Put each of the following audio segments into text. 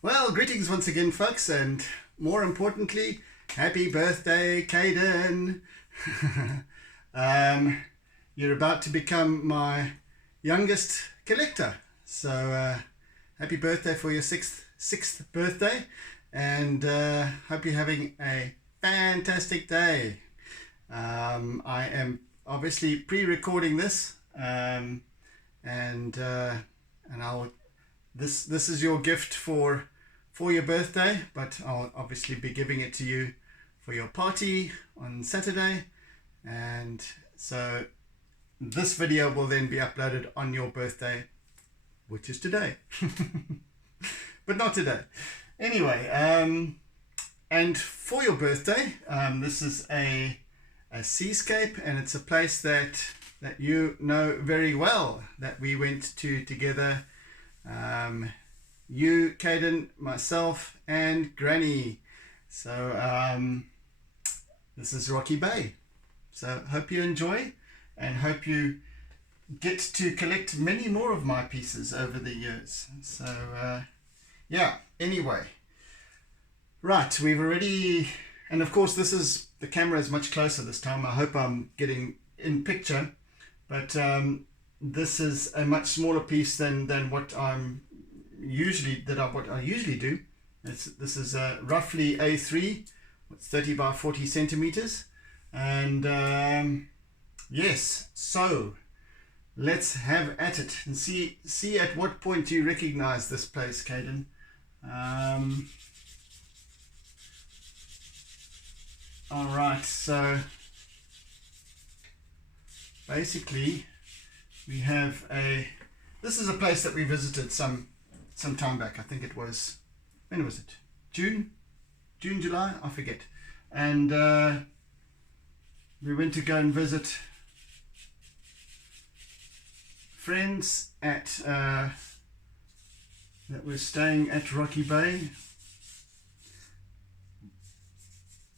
Well, greetings once again, folks, and more importantly, happy birthday, Kaiden. You're about to become my youngest collector, so happy birthday for your sixth birthday, and hope you're having a fantastic day. I am obviously pre-recording this, and I'll this is your gift for your birthday, but I'll obviously be giving it to you for your party on Saturday, and so this video will then be uploaded on your birthday, which is today. But not today. Anyway, and for your birthday, this is a seascape, and it's a place that you know very well, that we went to together. You, Kaiden, myself, and Granny. So this is Rocky Bay. So hope you enjoy, and hope you get to collect many more of my pieces over the years. So yeah, anyway. Right, we've already, and of course the camera is much closer this time. I hope I'm getting in picture, but this is a much smaller piece than what I usually do. This is roughly A3, 30 by 40 centimeters, and yes. So let's have at it and see at what point you recognize this place, Kaiden. All right, so basically we have this is a place that we visited some time back. I think it was, when was it? June, July, I forget. And we went to go and visit friends that were staying at Rocky Bay,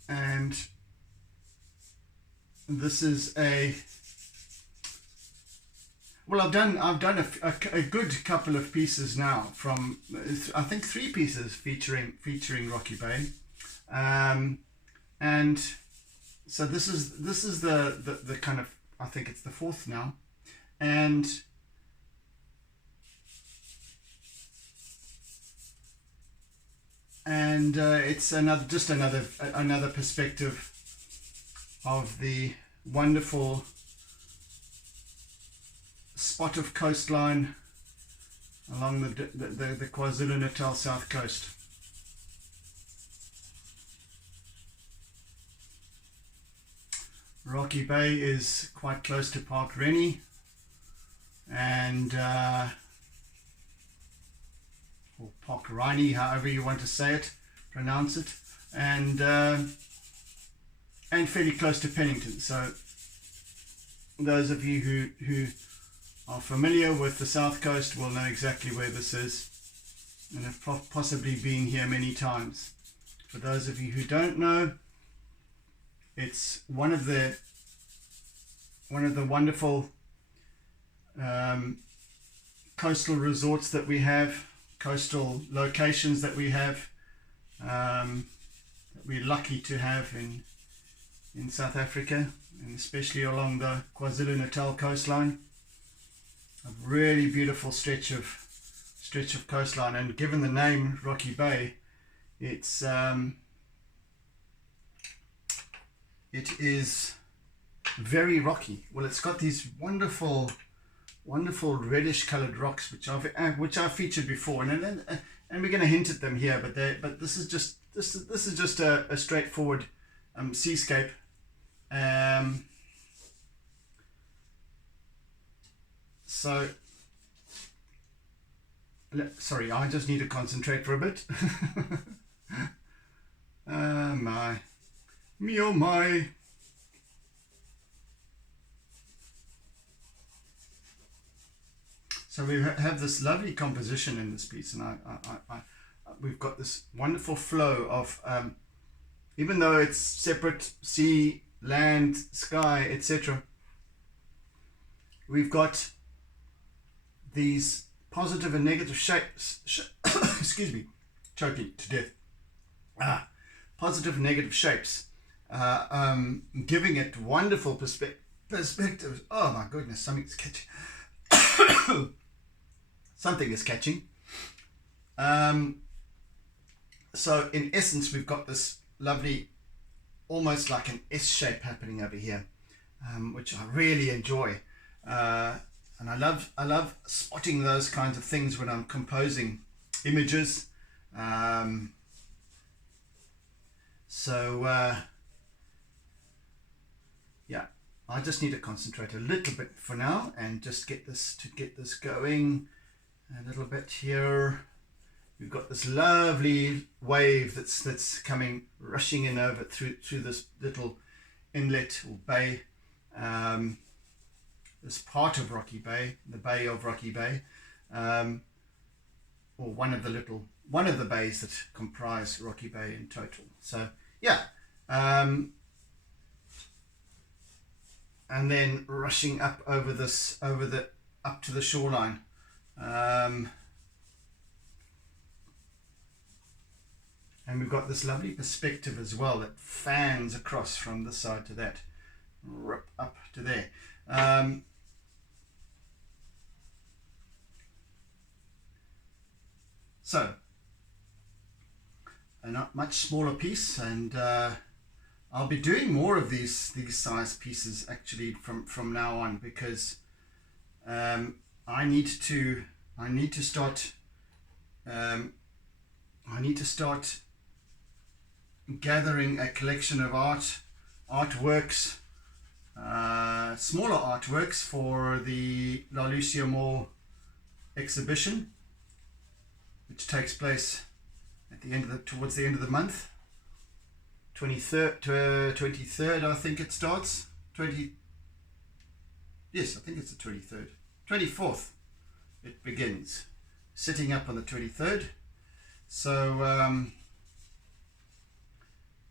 and this is well, I've done a good couple of pieces now, from I think 3 pieces featuring Rocky Bay, and so this is the kind of, I think it's the 4th now, and it's another perspective of the wonderful spot of coastline along the KwaZulu-Natal south coast. Rocky Bay is quite close to Park Rennie, and or Park Rennie, however you want to pronounce it, and fairly close to Pennington. So those of you who are familiar with the south coast will know exactly where this is, and have possibly been here many times. For those of you who don't know, it's one of the wonderful coastal resorts that we have, coastal locations that we have, that we're lucky to have in South Africa, and especially along the KwaZulu-Natal coastline. A really beautiful stretch of coastline, and given the name Rocky Bay, it is very rocky. Well, it's got these wonderful reddish colored rocks, which I've featured before, and we're going to hint at them here, but this is just a straightforward seascape. So, sorry, I just need to concentrate for a bit. Me oh my. So we have this lovely composition in this piece, and we've got this wonderful flow of, even though it's separate sea, land, sky, etc., we've got these positive and negative shapes, excuse me, choking to death. Positive and negative shapes, giving it wonderful perspectives. Oh my goodness, something's catching. Something is catching. So in essence, we've got this lovely, almost like an S shape happening over here, which I really enjoy. And I love spotting those kinds of things when I'm composing images. Yeah, I just need to concentrate a little bit for now and just get this going a little bit here. We've got this lovely wave that's coming rushing in over through this little inlet or bay. This part of Rocky Bay, the Bay of Rocky Bay, or one of the bays that comprise Rocky Bay in total. So yeah, and then rushing up over up to the shoreline. And we've got this lovely perspective as well that fans across from this side to that, rip up to there. So a not much smaller piece, and I'll be doing more of these size pieces actually from now on, because I need to start gathering a collection of artworks, smaller artworks for the La Lucia Mall exhibition, which takes place at the end of towards the end of the month. 23rd, I think it starts. Yes, I think it's the 23rd. 24th it begins. Sitting up on the 23rd. So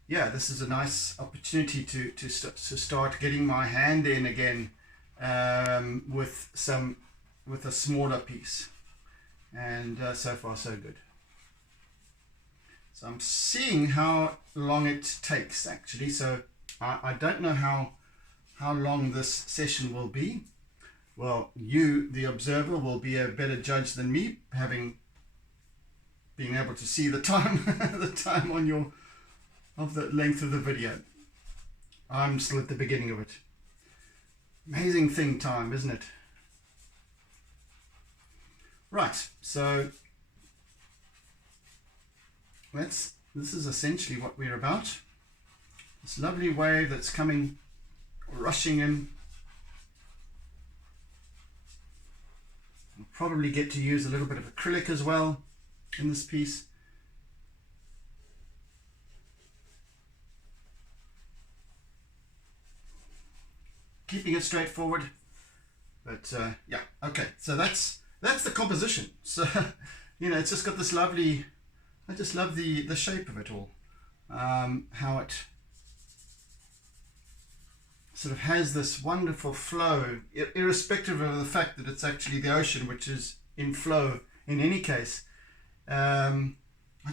yeah, this is a nice opportunity to start getting my hand in again with a smaller piece, and so far so good. So I'm seeing how long it takes actually. So I don't know how long this session will be. Well, you, the observer, will be a better judge than me, having been able to see the time of the length of the video. I'm still at the beginning of it. Amazing thing, time, isn't it? Right, so this is essentially what we're about. This lovely wave that's coming, rushing in. I'll probably get to use a little bit of acrylic as well in this piece. Keeping it straightforward, but yeah, okay. So that's the composition. So you know, it's just got this lovely. I just love the shape of it all. How it sort of has this wonderful flow, irrespective of the fact that it's actually the ocean which is in flow. In any case, I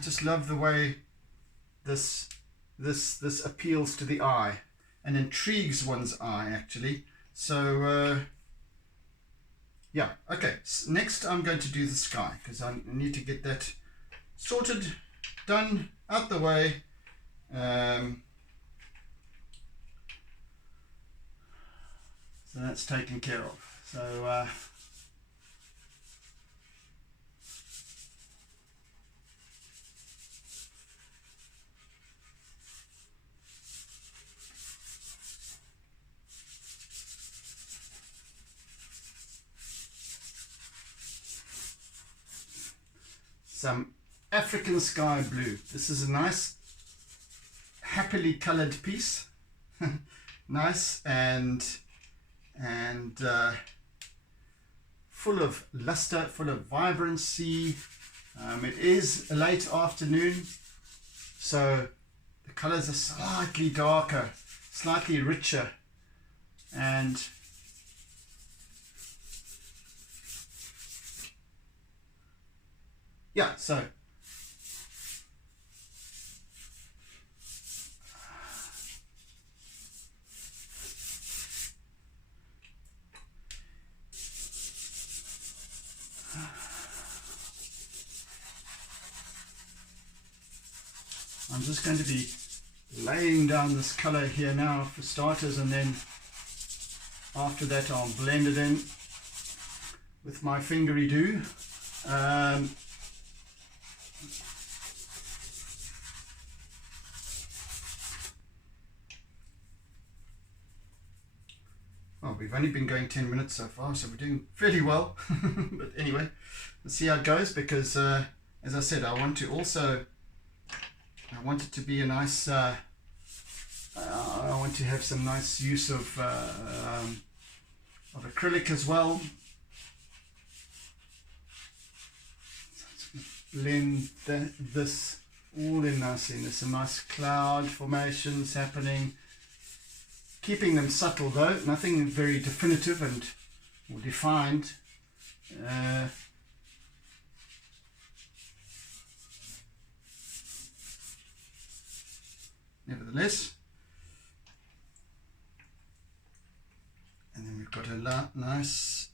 just love the way this appeals to the eye and intrigues one's eye actually. So yeah, okay. So next I'm going to do the sky, because I need to get that sorted, done, out the way. So that's taken care of. So some African sky blue. This is a nice, happily colored piece. Nice and full of luster, full of vibrancy. It is a late afternoon, so the colors are slightly darker, slightly richer, and yeah, so I'm just going to be laying down this color here now for starters, and then after that I'll blend it in with my fingery do. Well, we've only been going 10 minutes so far, so we're doing fairly well. But anyway, let's see how it goes, because as I said, I want it to be a nice, I want to have some nice use of acrylic as well. So blend this all in nicely. There's some nice cloud formations happening. Keeping them subtle though, nothing very definitive or defined. Nevertheless. And then we've got a nice,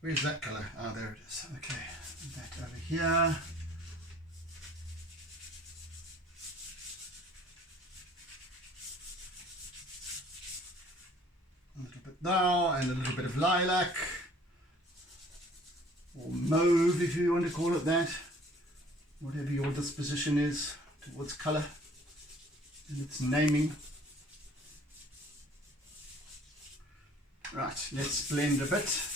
where's that colour? Oh, there it is. Okay, that over here. A little bit now, and a little bit of lilac, or mauve if you want to call it that, whatever your disposition is towards colour and its naming. Right, let's blend a bit.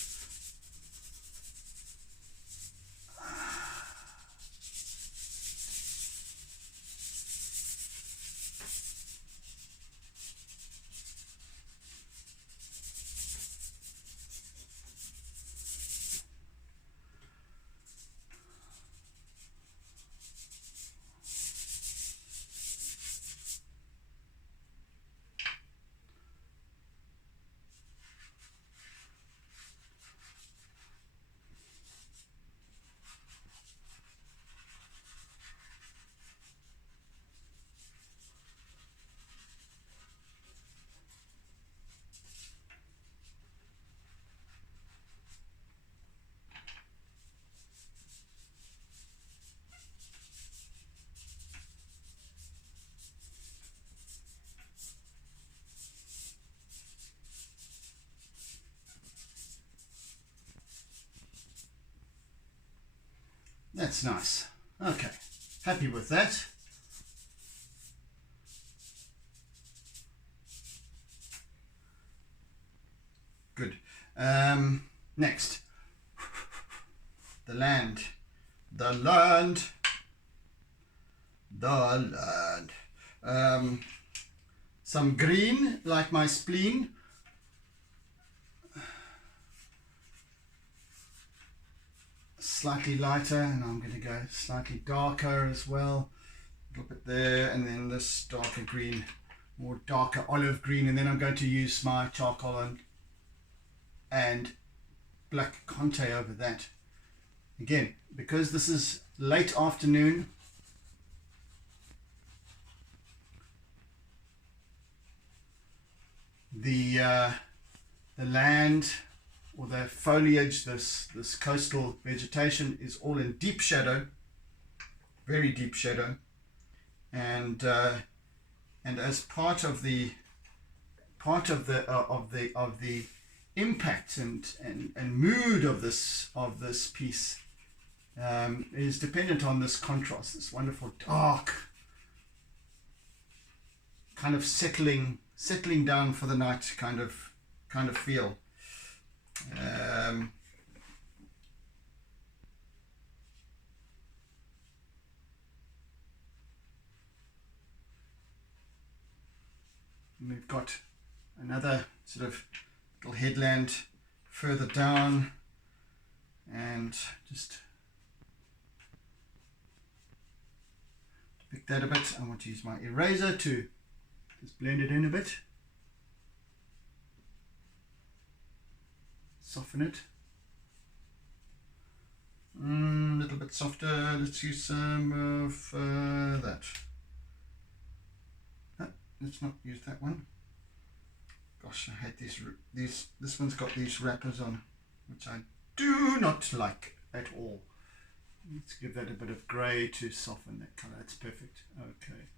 That's nice. Okay, happy with that. Good. Next, the land. The land. The land. Some green, like my spleen. Slightly lighter, and I'm going to go slightly darker as well. A little bit there, and then this darker green, more darker olive green, and then I'm going to use my charcoal and black conte over that. Again, because this is late afternoon, the land, or the foliage, this coastal vegetation, is all in deep shadow, very deep shadow, and as part of the impact and mood of this piece is dependent on this contrast, this wonderful dark kind of settling down for the night kind of feel. We've got another sort of little headland further down, and just to pick that a bit, I want to use my eraser to just blend it in a bit. Soften it. A little bit softer. Let's use some of that. No, let's not use that one. Gosh, I hate these. This one's got these wrappers on, which I do not like at all. Let's give that a bit of grey to soften that colour. That's perfect. Okay.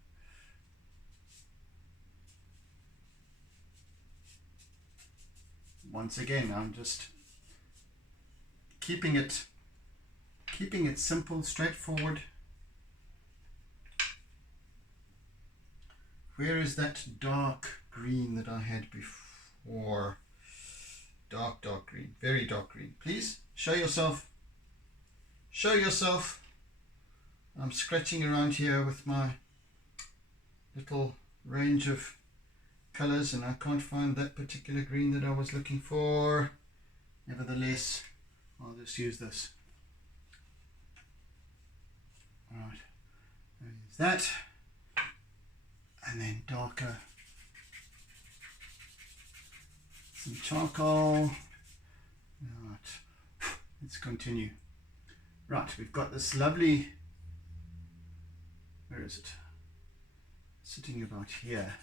Once again, I'm just keeping it simple, straightforward. Where is that dark green that I had before? Dark green, very dark green. Please show yourself. Show yourself. I'm scratching around here with my little range of colors and I can't find that particular green that I was looking for. Nevertheless, I'll just use this. Alright, there's that. And then darker. Some charcoal. Right, let's continue. Right, we've got this lovely, where is it? Sitting about here.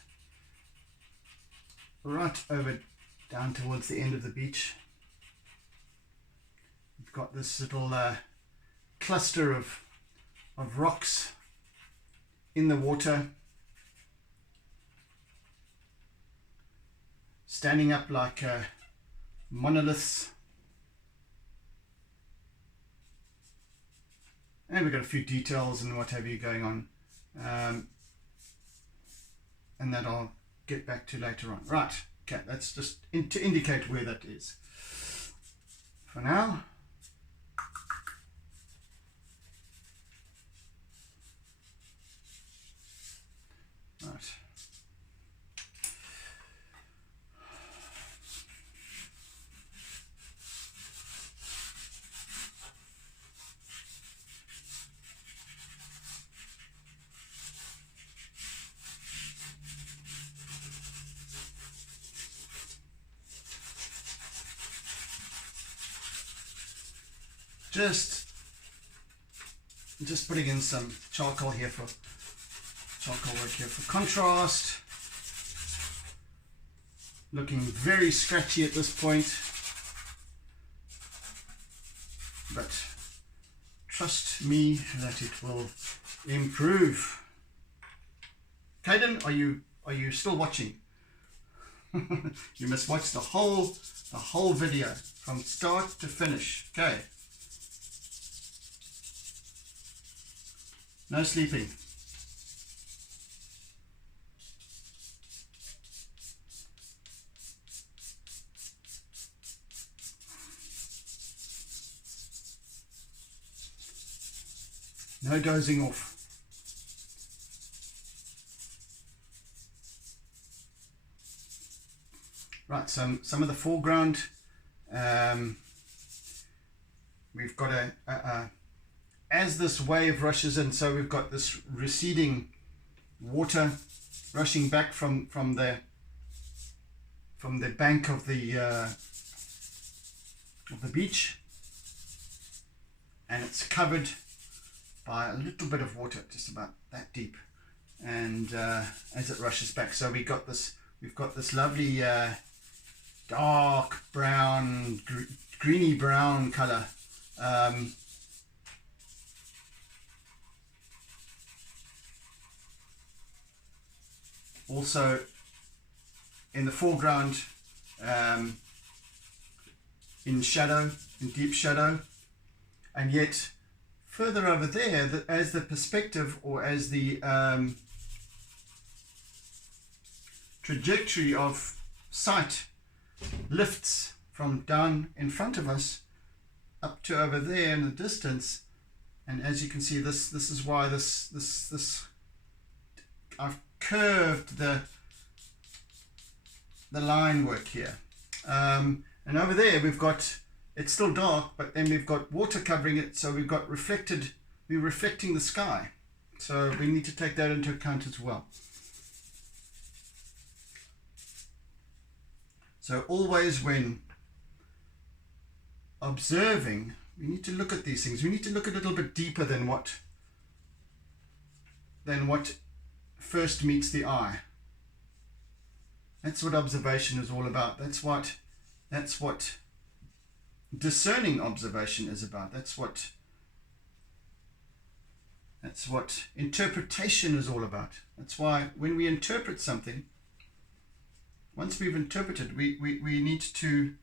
Right over down towards the end of the beach. We've got this little cluster of rocks in the water, standing up like monoliths. And we've got a few details and what have you going on, and that I'll get back to later on. Right, okay, that's just to indicate where that is. For now, right. Just putting in some charcoal here for work here for contrast. Looking very scratchy at this point, but trust me that it will improve. Kaiden, are you still watching? You must watch the whole video from start to finish. Okay. No sleeping. No dozing off. Right, some of the foreground. We've got as this wave rushes in, so we've got this receding water rushing back from the bank of the beach, and it's covered by a little bit of water, just about that deep, and as it rushes back, so we've got this lovely dark brown, greeny brown color. Also in the foreground, in shadow, in deep shadow, and yet further over there, as the perspective or as the trajectory of sight lifts from down in front of us up to over there in the distance, and as you can see, this is why this I've curved the line work here, and over there we've got, it's still dark, but then we've got water covering it, so we're reflecting the sky, so we need to take that into account as well. So always when observing, we need to look at these things. We need to look a little bit deeper than what first meets the eye. That's what observation is all about. That's what discerning observation is about. That's what That's what interpretation is all about. That's why when we interpret something, once we've interpreted, we need to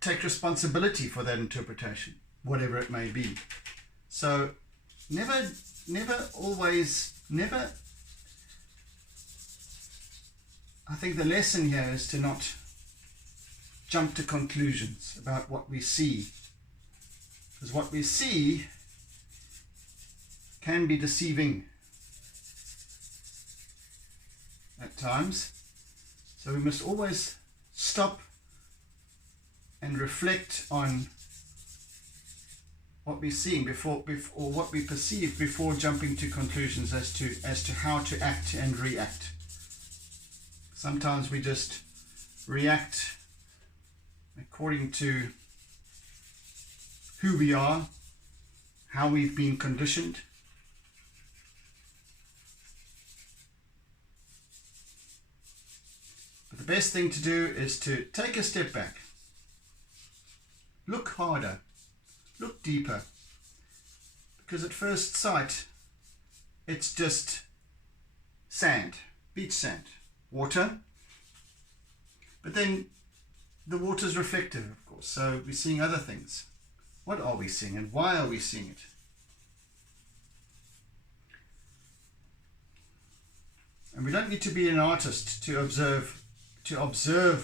take responsibility for that interpretation, whatever it may be. So never I think the lesson here is to not jump to conclusions about what we see, because what we see can be deceiving at times. So we must always stop and reflect on what we're seeing before or what we perceive before jumping to conclusions as to how to act and react. Sometimes we just react according to who we are, how we've been conditioned. But the best thing to do is to take a step back, look harder, look deeper, because at first sight it's just sand, beach sand, water, but then the water is reflective, of course, so we're seeing other things. What are we seeing and why are we seeing it? And we don't need to be an artist to observe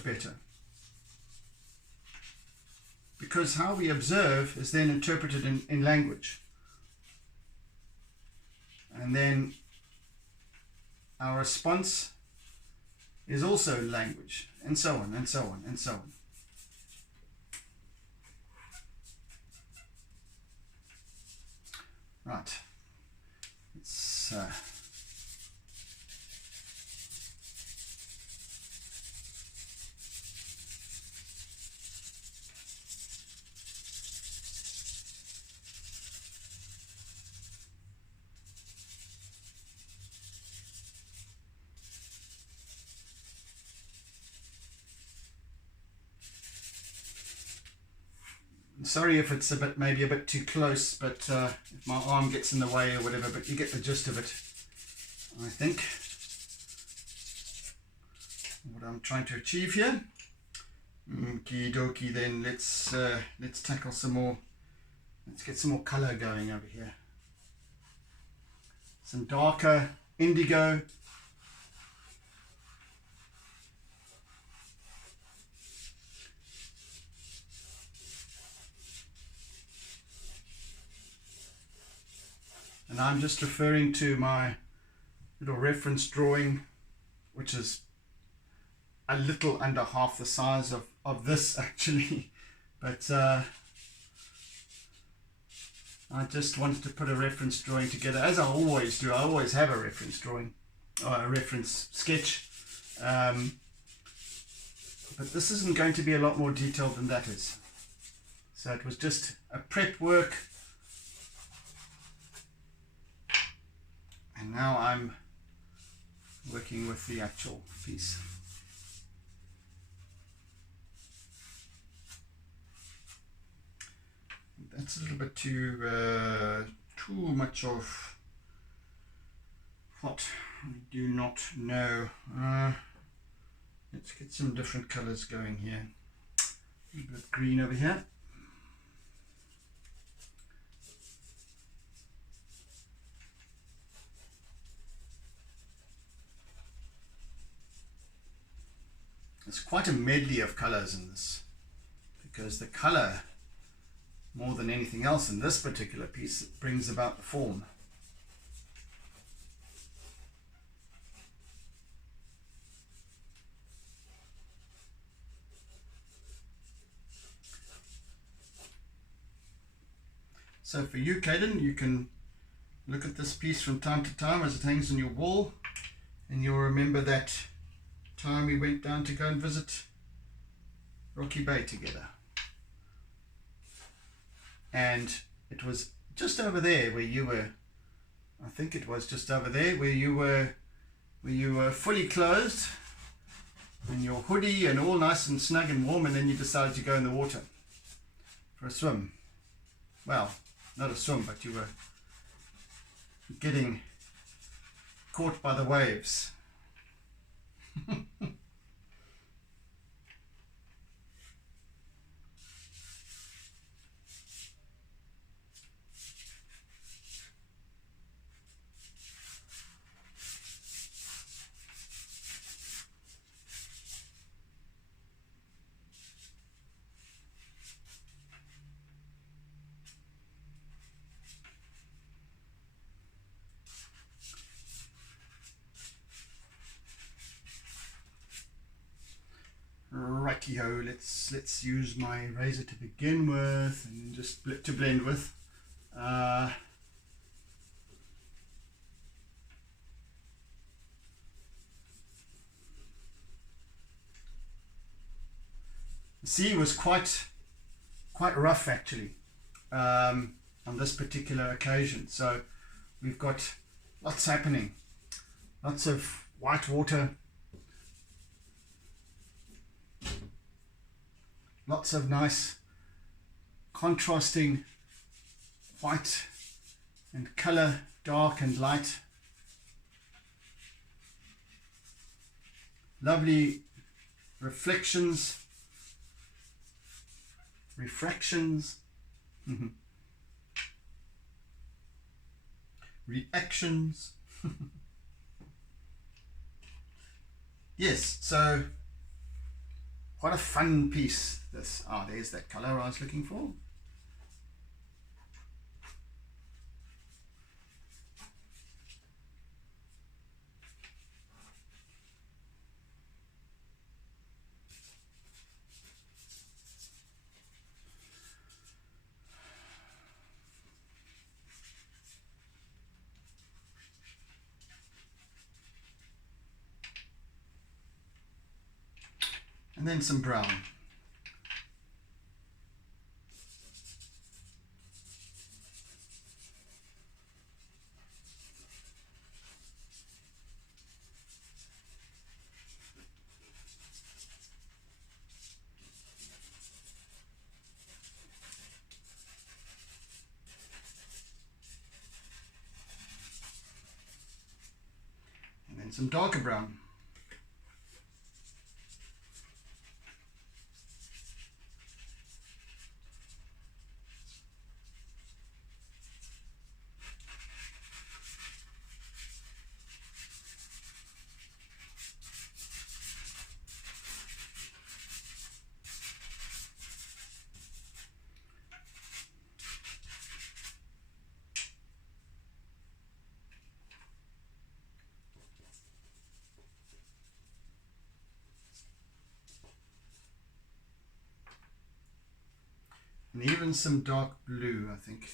better, because how we observe is then interpreted in language, and then our response is also language, and so on and so on and so on. Right, let's sorry if it's maybe a bit too close, but if my arm gets in the way or whatever, but you get the gist of it, I think, what I'm trying to achieve here. Okie dokie, then let's tackle some more. Let's get some more color going over here. Some darker indigo. And I'm just referring to my little reference drawing, which is a little under half the size of this actually. But I just wanted to put a reference drawing together, as I always do. I always have a reference drawing, or a reference sketch. But this isn't going to be a lot more detailed than that is. So it was just a prep work. And now I'm working with the actual piece. That's a little bit too much of what I do not know. Let's get some different colors going here. A little bit of green over here. It's quite a medley of colors in this, because the color, more than anything else in this particular piece, brings about the form. So for you, Kaiden, you can look at this piece from time to time as it hangs on your wall, and you'll remember that time we went down to go and visit Rocky Bay together. And it was just over there where you were, I think it was just over there where you were fully clothed in your hoodie and all nice and snug and warm, and then you decided to go in the water for a swim. Well, not a swim, but you were getting caught by the waves. Righty-ho, let's use my razor to begin with, and just to blend with. The sea was quite rough actually on this particular occasion, so we've got lots happening, lots of white water, lots of nice contrasting white and color, dark and light, lovely reflections, refractions, reactions. Yes, so what a fun piece this. There's that color I was looking for. And then some brown. And then some darker brown. And even some dark blue, I think.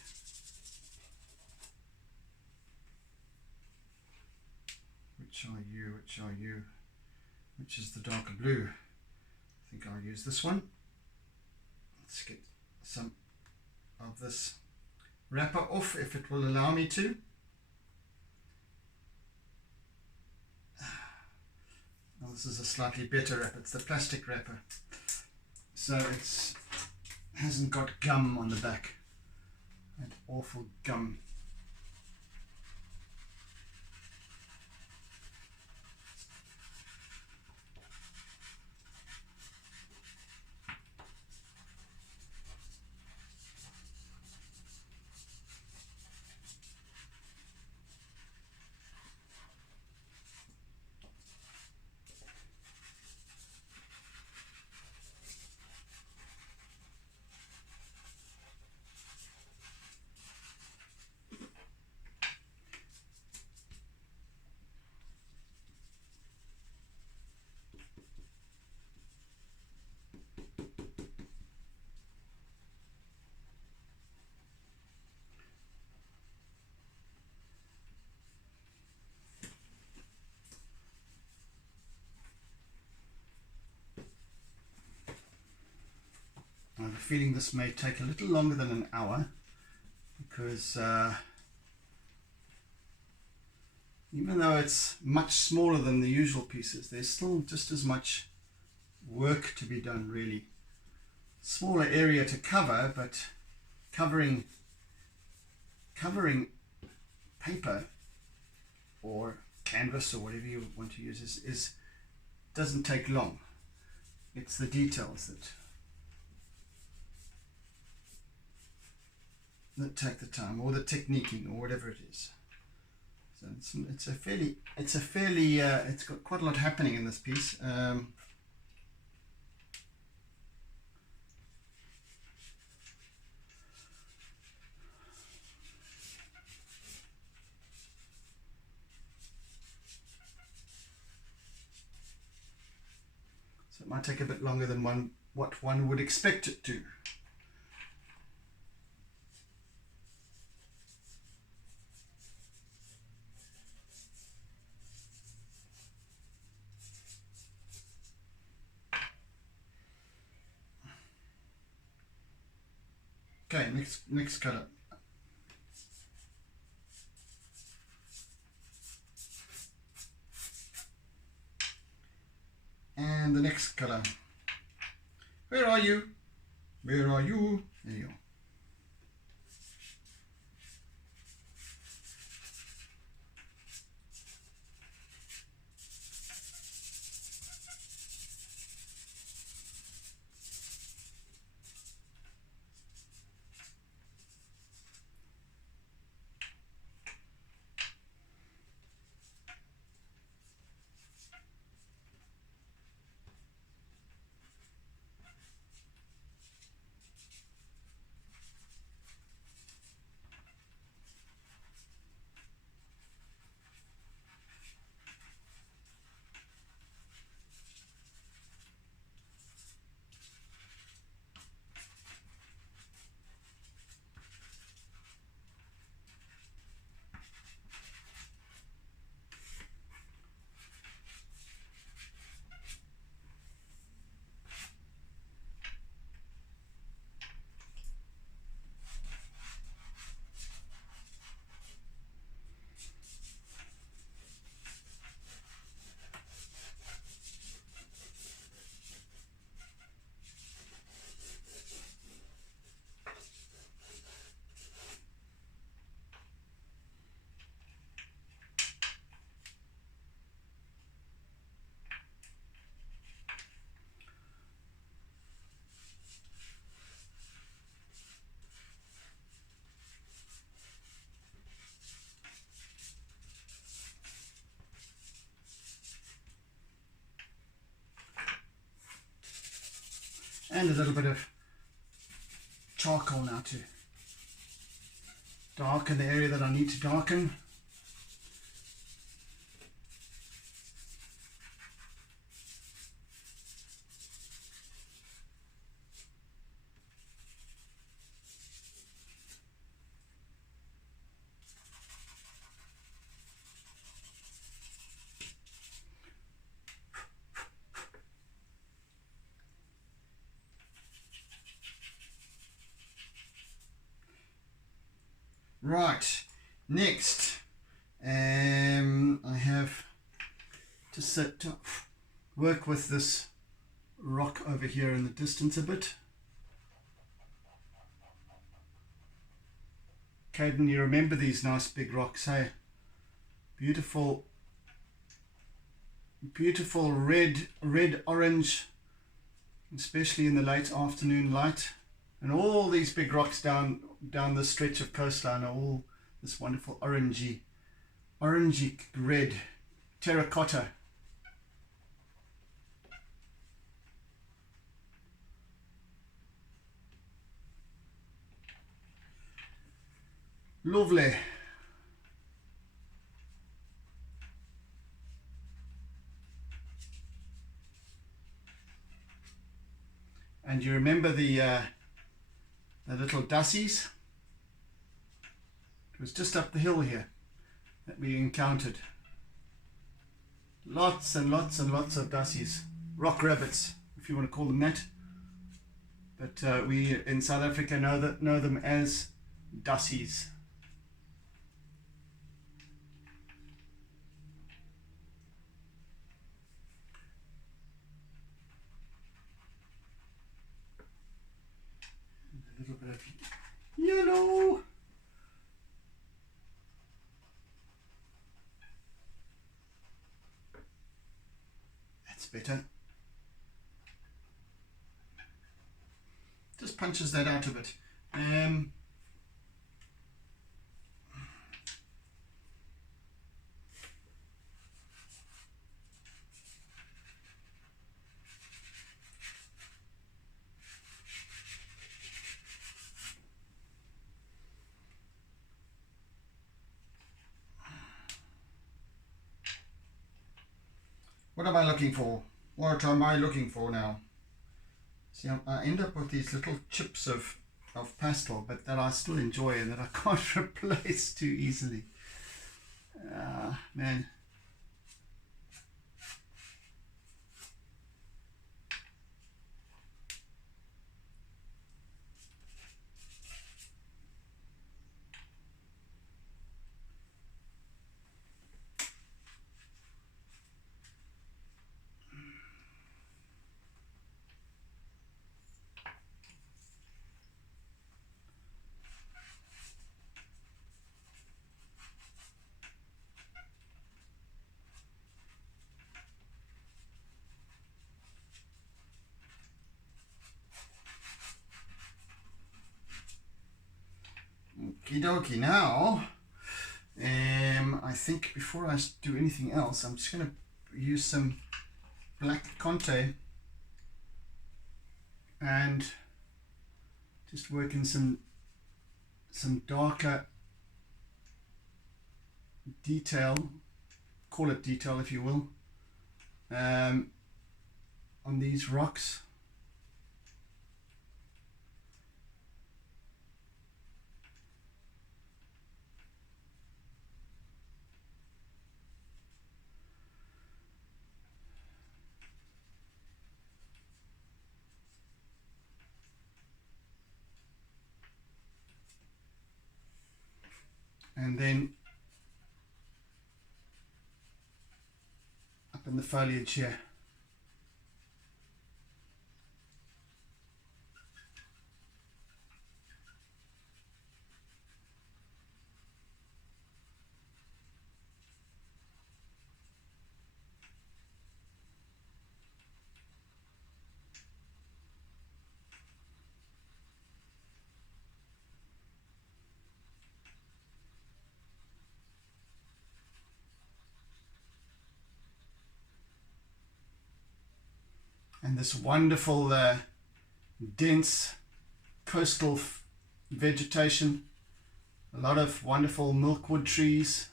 Which are you? Which are you? Which is the darker blue? I think I'll use this one. Let's get some of this wrapper off if it will allow me to. Well, this is a slightly better wrapper. It's the plastic wrapper. So it's hasn't got gum on the back. That awful gum. I have a feeling this may take a little longer than an hour because even though it's much smaller than the usual pieces, there's still just as much work to be done really. Smaller area to cover, but covering covering paper or canvas or whatever you want to use is doesn't take long. It's the details that take the time, or the techniquing, or whatever it is. So it's got quite a lot happening in this piece. So it might take a bit longer than what one would expect it to. Okay, next color. And the next color. Where are you? Where are you? There you go. And a little bit of charcoal now to darken the area that I need to darken. Right, next I have to work with this rock over here in the distance a bit. Kaiden, you remember these nice big rocks, hey? Beautiful red orange, especially in the late afternoon light. And all these big rocks down this stretch of coastline are all this wonderful orangey red terracotta. Lovely. And you remember the little dassies? It was just up the hill here that we encountered. Lots and lots and lots of dassies. Rock rabbits, if you want to call them that. But we in South Africa know them as dassies. A little bit of yellow. better. Just punches that out a bit. What am I looking for? What am I looking for now? See, I end up with these little chips of pastel, but that I still enjoy and that I can't replace too easily. Man. Okie dokie. Now, I think before I do anything else, I'm just going to use some black Conte and just work in some darker detail, call it detail if you will, on these rocks. And then up in the foliage here. And this wonderful dense coastal vegetation, a lot of wonderful milkwood trees,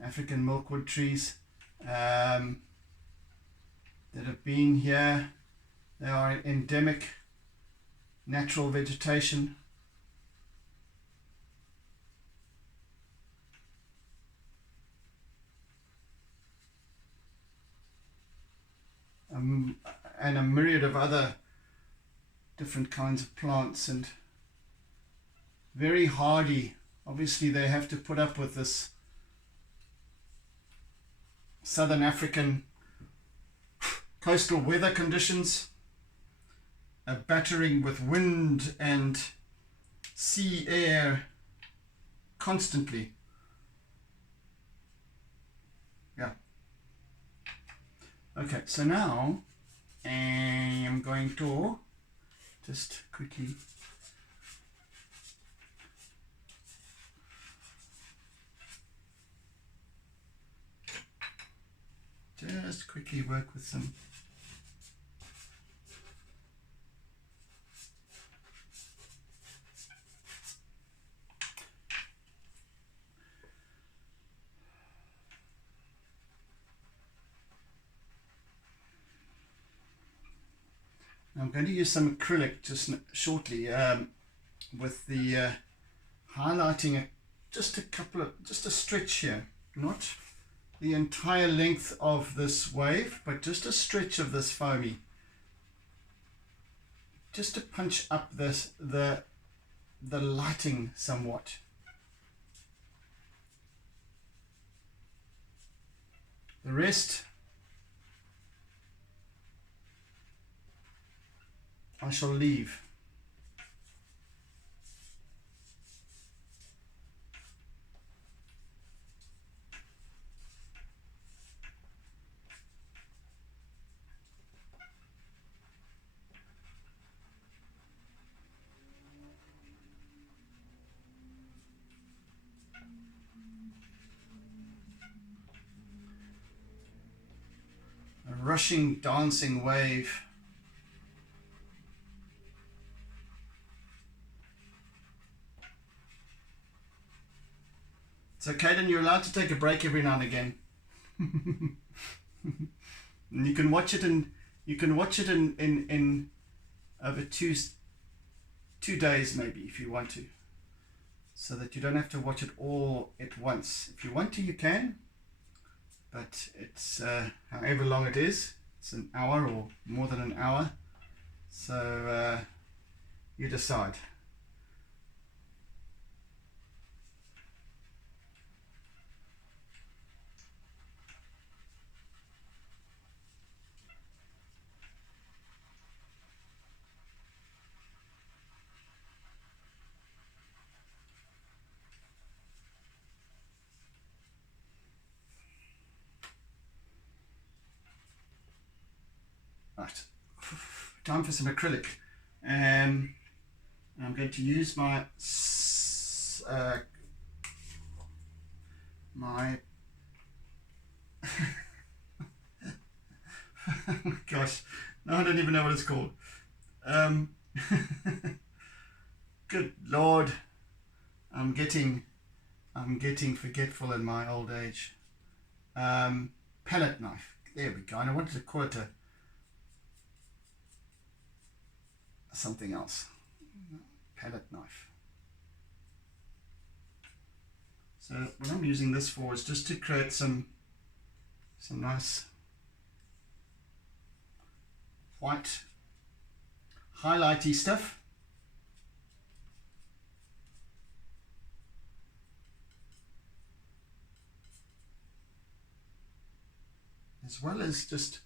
African milkwood trees that have been here. They are endemic natural vegetation. And a myriad of other different kinds of plants, and very hardy. Obviously they have to put up with this southern African coastal weather conditions, a battering with wind and sea air constantly. Yeah. Okay, so now I'm going to just quickly work with some I'm going to use some acrylic just shortly with the highlighting just a stretch here, not the entire length of this wave, but just a stretch of this foamy, just to punch up the lighting somewhat. The rest I shall leave. rushing, dancing wave. So Kaiden, you're allowed to take a break every now and again. And you can watch it in over two days maybe, if you want to, so that you don't have to watch it all at once. If you want to, you can, but it's however long it is. It's an hour or more than an hour, so you decide. Right, time for some acrylic. I'm going to use my gosh, no, I don't even know what it's called. Good Lord, I'm getting forgetful in my old age. Palette knife. There we go. And I wanted to call it something else. Palette knife. So what I'm using this for is just to create some nice white highlighty stuff. As well as just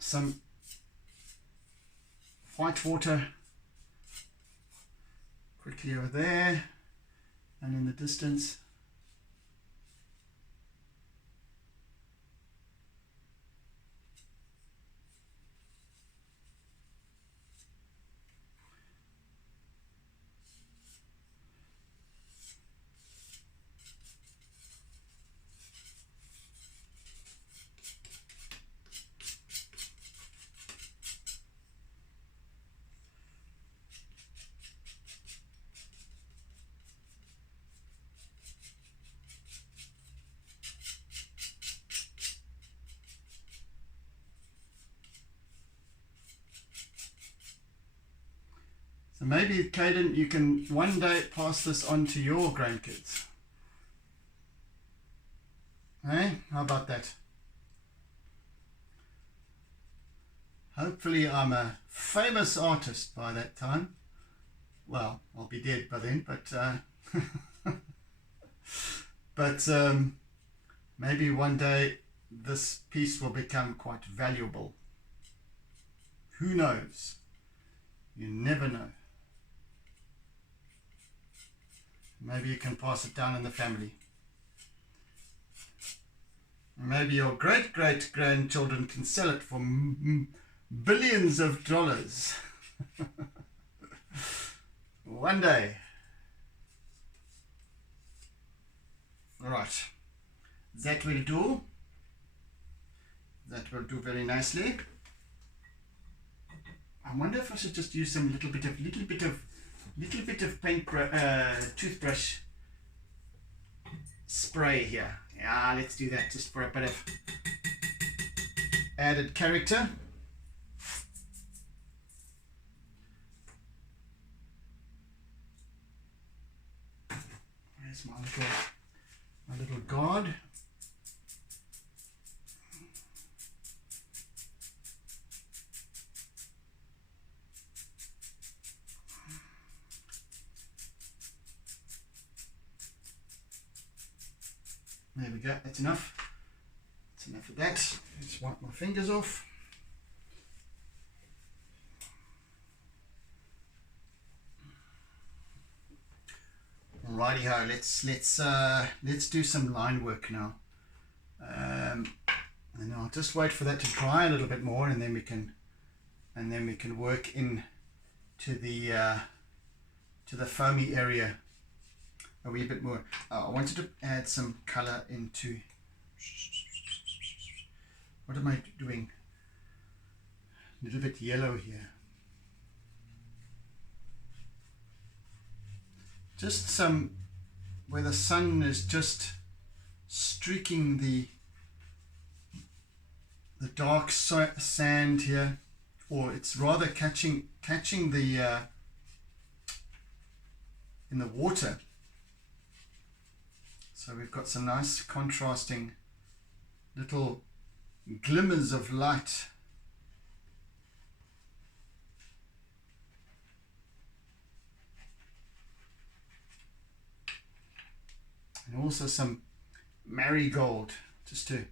some white water quickly over there and in the distance. So maybe, Kaiden, you can one day pass this on to your grandkids. Hey, how about that? Hopefully I'm a famous artist by that time. Well, I'll be dead by then, but maybe one day this piece will become quite valuable. Who knows? You never know. Maybe you can pass it down in the family. Maybe your great-great-grandchildren can sell it for billions of dollars. One day. All right. That will do. That will do very nicely. I wonder if I should just use some little bit of paint toothbrush spray here. Yeah, let's do that just for a bit of added character. There's my little guard. There we go, that's enough. That's enough of that. Just wipe my fingers off. Alrighty ho, let's do some line work now. And I'll just wait for that to dry a little bit more, and then we can work in to the foamy area a wee bit more. I wanted to add some color into, what am I doing? A little bit yellow here. Just some where the sun is just streaking the dark sand here, or it's rather catching the in the water. So we've got some nice contrasting little glimmers of light. And also some marigold, just to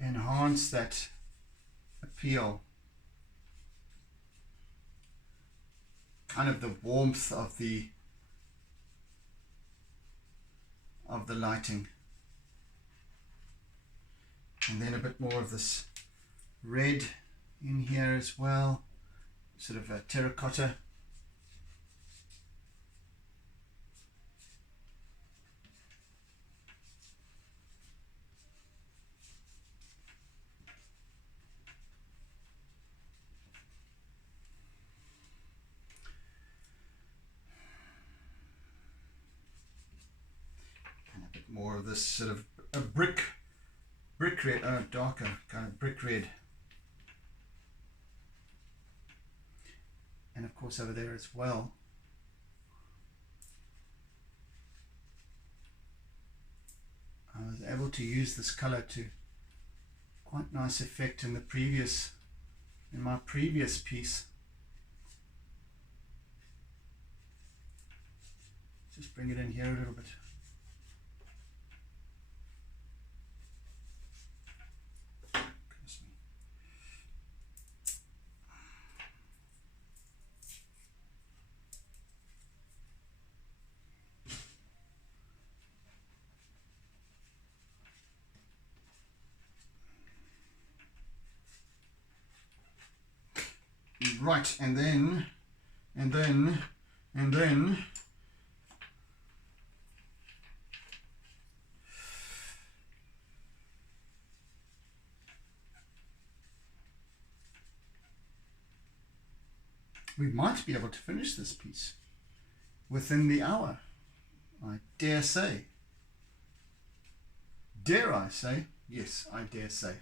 enhance that appeal. Kind of the warmth of the lighting. And then a bit more of this red in here as well, sort of a terracotta. More of this sort of a brick red, darker kind of brick red, and of course over there as well. I was able to use this color to quite nice effect in my previous piece. Just bring it in here a little bit. Right, and then we might be able to finish this piece within the hour. I dare say. Dare I say? Yes, I dare say.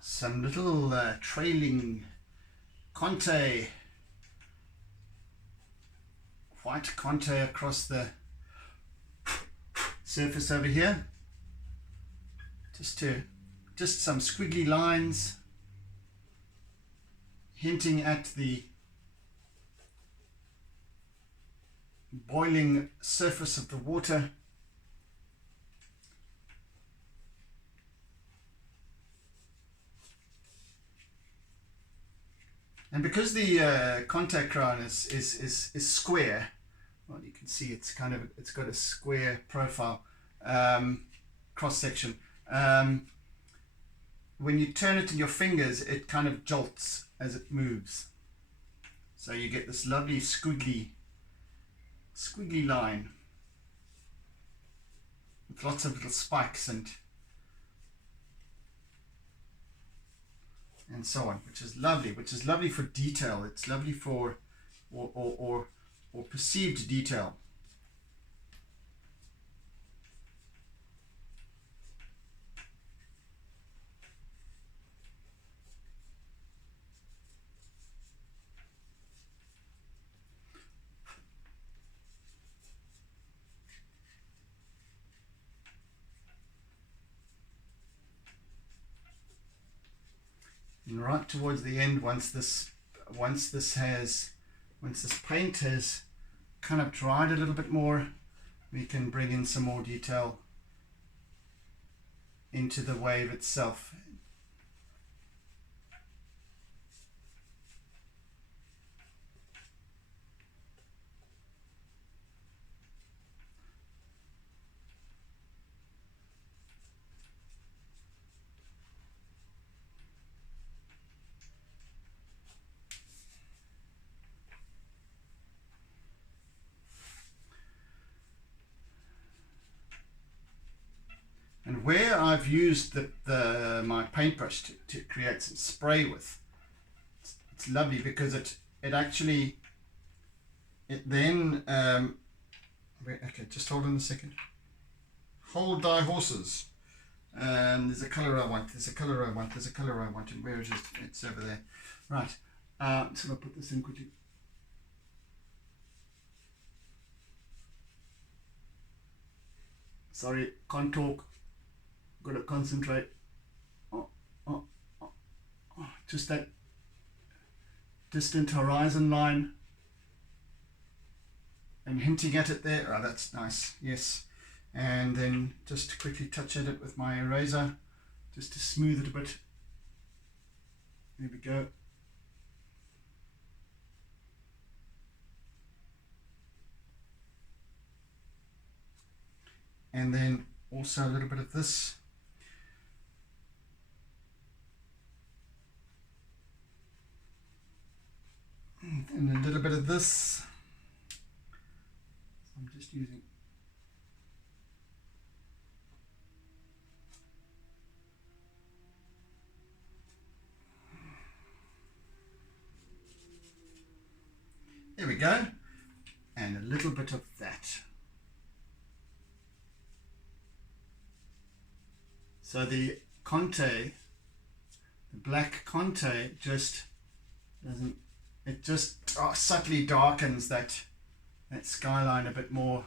Some little trailing conte, white conte across the surface over here. Just some squiggly lines hinting at the boiling surface of the water. And because the contact crown is square, well, you can see it's got a square profile, cross section. When you turn it in your fingers, it kind of jolts as it moves. So you get this lovely squiggly line with lots of little spikes and so on, which is lovely for detail. It's lovely for or perceived detail. And right towards the end, once this paint has kind of dried a little bit more, we can bring in some more detail into the wave itself. And where I've used my paintbrush to create some spray with, it's lovely because it then okay, just hold on a second. Hold thy horses. There's a colour I want. There's a colour I want. There's a colour I want. And where is it? It's over there. Right. So I'll put this in quickly. Sorry, can't talk. Got to concentrate. Just that distant horizon line and hinting at it there. Oh, that's nice. Yes. And then just quickly touch at it with my eraser just to smooth it a bit. There we go. And then also a little bit of this. And a little bit of this. I'm just using. There we go. And a little bit of that. So the Conte, the black Conte just doesn't, it just subtly darkens that skyline a bit more.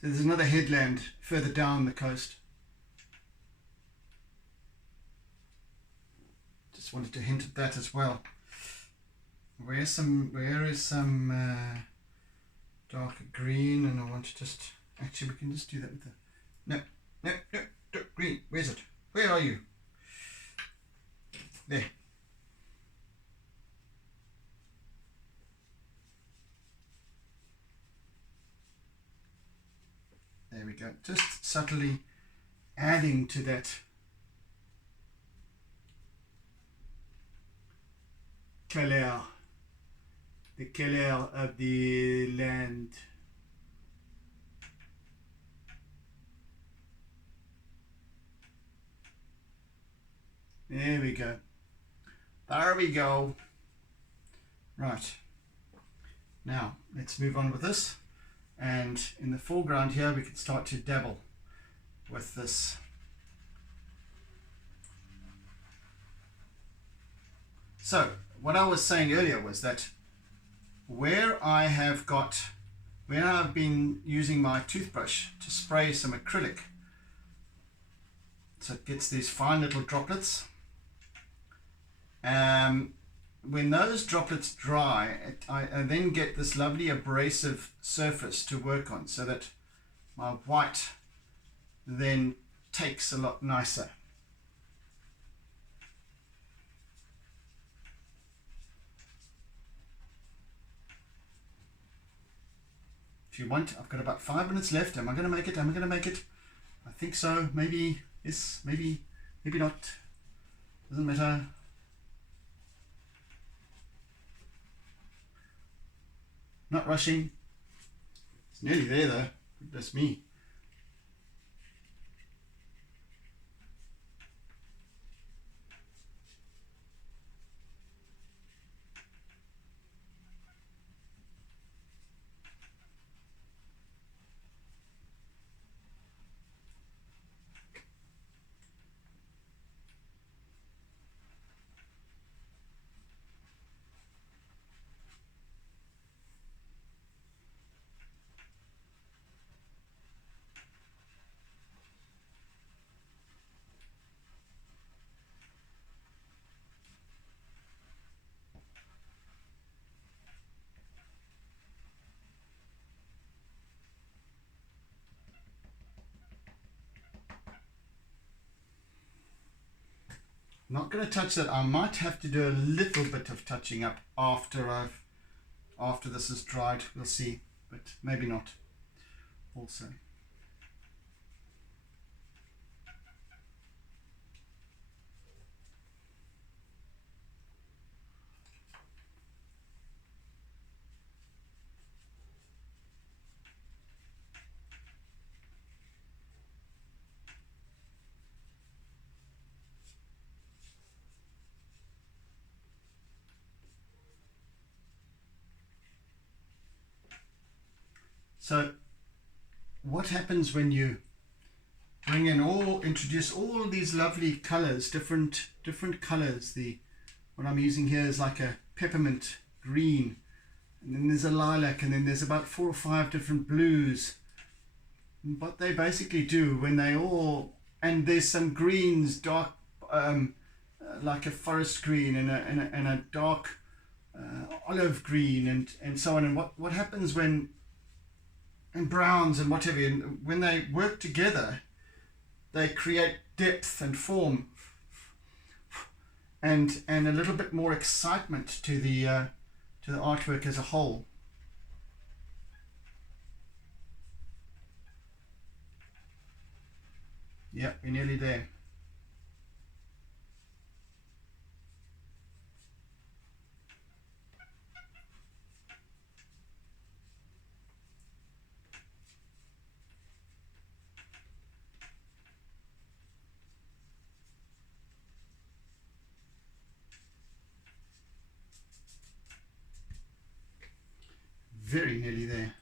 So there's another headland further down the coast. Just wanted to hint at that as well. Where is some darker green, and I want to just, actually we can just do that with the, no, green, where's it? Where are you? There. There we go, just subtly adding to that color, the color of the land. There we go. There we go. Right. Now, let's move on with this. And in the foreground here, we can start to dabble with this. So, what I was saying earlier was that where I've been using my toothbrush to spray some acrylic, so it gets these fine little droplets. When those droplets dry, I then get this lovely abrasive surface to work on, so that my white then takes a lot nicer. If you want, I've got about 5 minutes left. Am I going to make it? Am I going to make it? I think so. Maybe yes, maybe not. Doesn't matter. Not rushing. It's nearly there though. That's me. not going to touch that. I might have to do a little bit of touching up after this is dried. We'll see, but maybe not also. So what happens when you introduce all these lovely colors, different colors? What I'm using here is like a peppermint green, and then there's a lilac, and then there's about 4 or 5 different blues. And what they basically do when and there's some greens, dark, like a forest green, and a dark olive green, and so on. And what happens and browns and whatever, and when they work together, they create depth and form, and a little bit more excitement to the artwork as a whole. Yeah, we're nearly there. Very nearly there.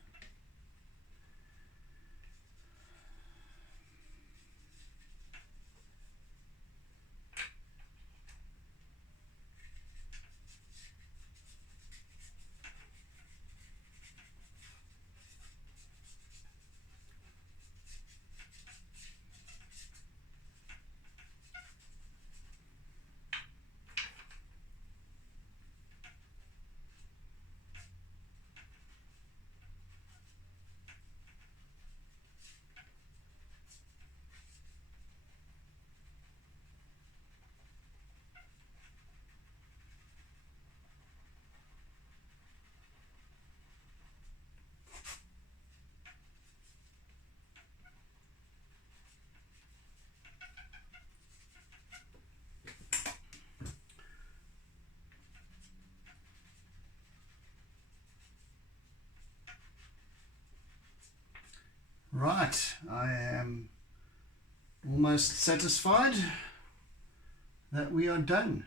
Right, I am almost satisfied that we are done.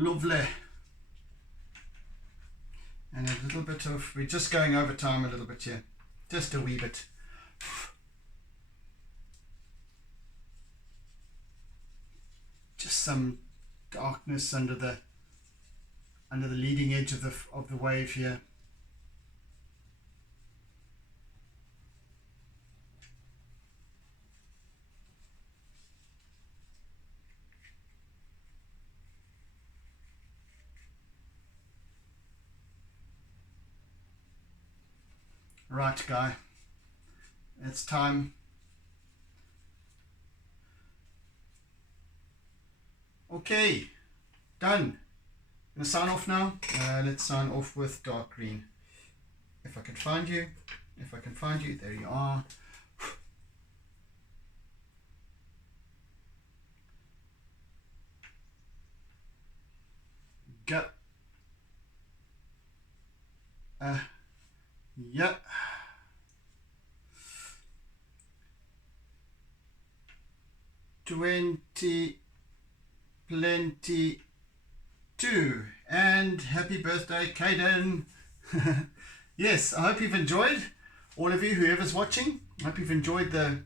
Lovely. And a little bit of, we're just going over time a little bit here, just a wee bit. Just some darkness under the leading edge of the wave here. Right, guy, it's time. Okay, done. Gonna sign off now. Let's sign off with dark green. If I can find you, there you are. Go. Yep. 2022. And happy birthday, Kaiden. Yes, I hope you've enjoyed, all of you, whoever's watching. I hope you've enjoyed the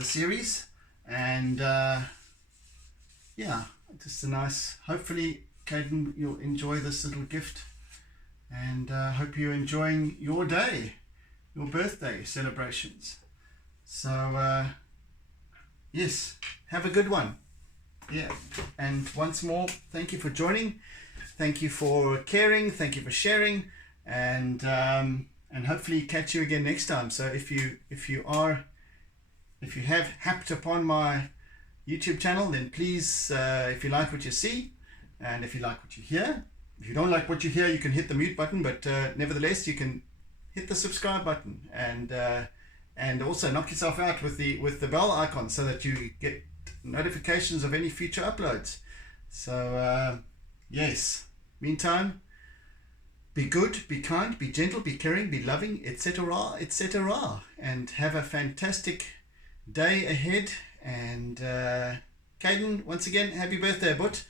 series. And yeah, just a nice, hopefully, Kaiden, you'll enjoy this little gift. And hope you're enjoying your day, your birthday celebrations. So yes, have a good one. Yeah, and once more, thank you for joining, thank you for caring, thank you for sharing, and hopefully catch you again next time. So if you have happed upon my YouTube channel, then please, if you like what you see, and if you like what you hear, if you don't like what you hear, you can hit the mute button, but nevertheless you can hit the subscribe button, and also knock yourself out with the bell icon so that you get notifications of any future uploads. So yes, meantime, be good, be kind, be gentle, be caring, be loving, etc., etc., and have a fantastic day ahead. And Kaiden, once again, happy birthday, But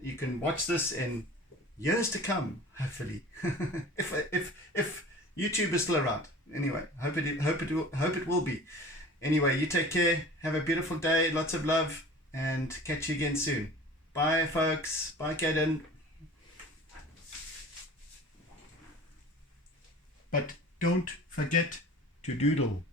you can watch this in years to come, hopefully. if YouTube is still around. Anyway, hope it will be. Anyway, you take care. Have a beautiful day. Lots of love, and catch you again soon. Bye, folks. Bye, Kaiden. But don't forget to doodle.